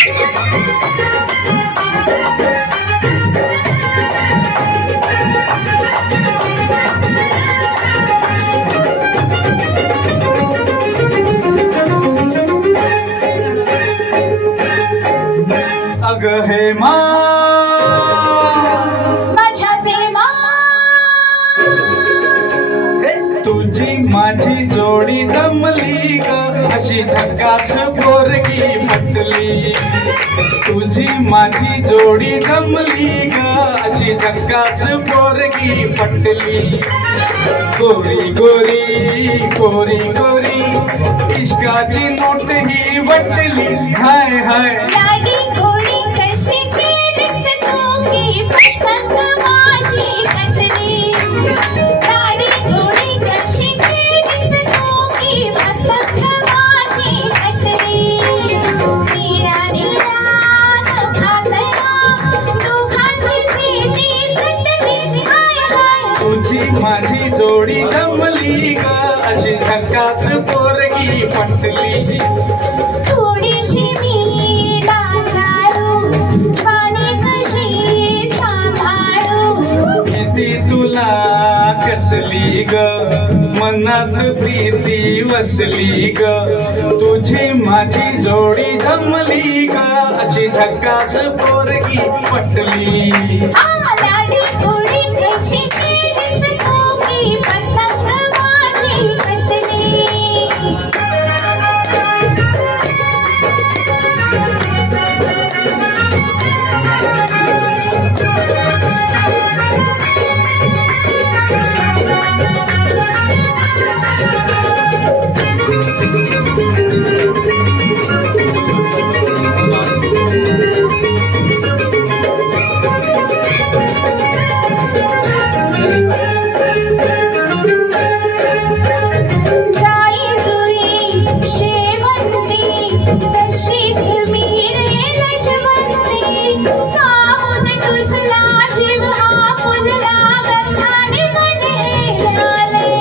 अग हेमा माझ्या प्रेमा तुझी माझी जोडी जमली ग अशी झकास पोरगी पटली तुझी माझी जोडी जमली ग अशी झकास पोरगी पटली गोरी गोरी गोरी गोरी इश्काची नोट ही वटली हाय हाय लाडी घोडी कशी केलीस तू की पतंग माझी कटली लाडी घोडी कशी केलीस तू की पतंग माझी कटली निळा निळा भातया दोघांची प्रीती कटली हाय हाय तुझी माझी जोडी जमली ग अशी झकास पोरगी पटली थोडीशी मी लाजाळू पाणी कशी सांभाळू किती तुला कसली ग मनात प्रीती वसली ग तुझी माझी जोडी जमली ग अशी झकास पोरगी पटली लाडी घोडी कशी केलीस तू की पतंग माझी कटली जाई जुई शेवंती तशीच मी रे लजवंती काहून तुझला जीव हा फुलला गंधाने बनेलाले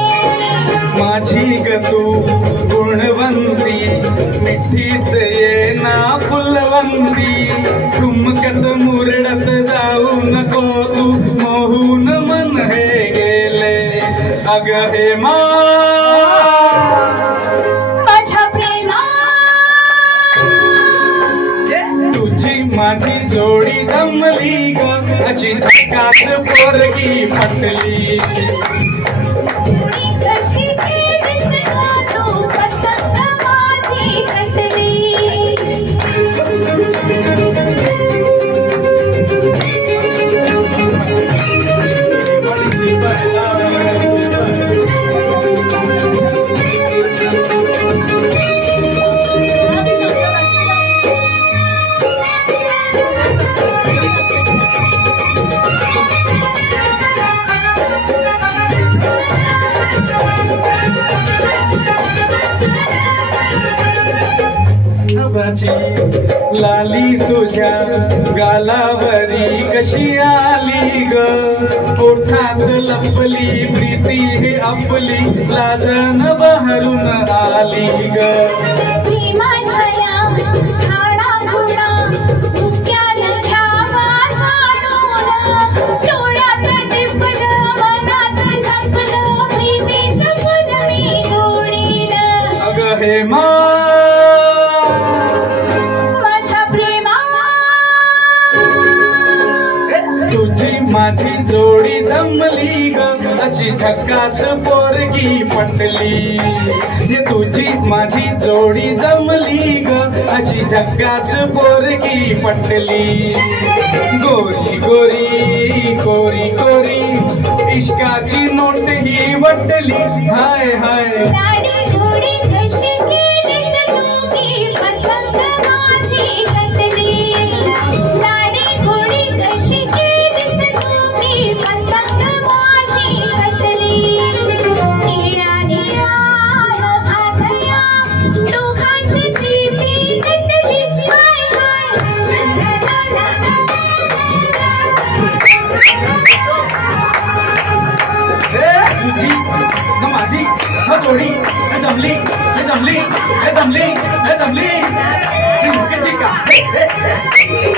माझी ग तू गुणवंती मिठीत ये ना फुलवंती ठुमकत मुरडत जाऊ नको तू मोहून मन हे गेले अग हेमा माझ्या प्रेमा तुझी माझी जोडी जमली ग अशी झकास पोरगी पटली घोडी कशी केलीस ग तू पतंग माझी कटली लाली तुझ्या गालावरी कशी आली ग ओठात लपली प्रीती हे आपली लाजन बहरून आली ग अग हेमा तुझी माझी जोडी जमली ग अशी झकास पोरगी पटली तुझी माझी जोडी जमली ग अशी झकास पोरगी पटली गोरी गोरी कोरी कोरी इश्काची नोट ही वटली हाय हाय तुझी न माझी न जोडी न जमली न जमली न जमली न जमली रे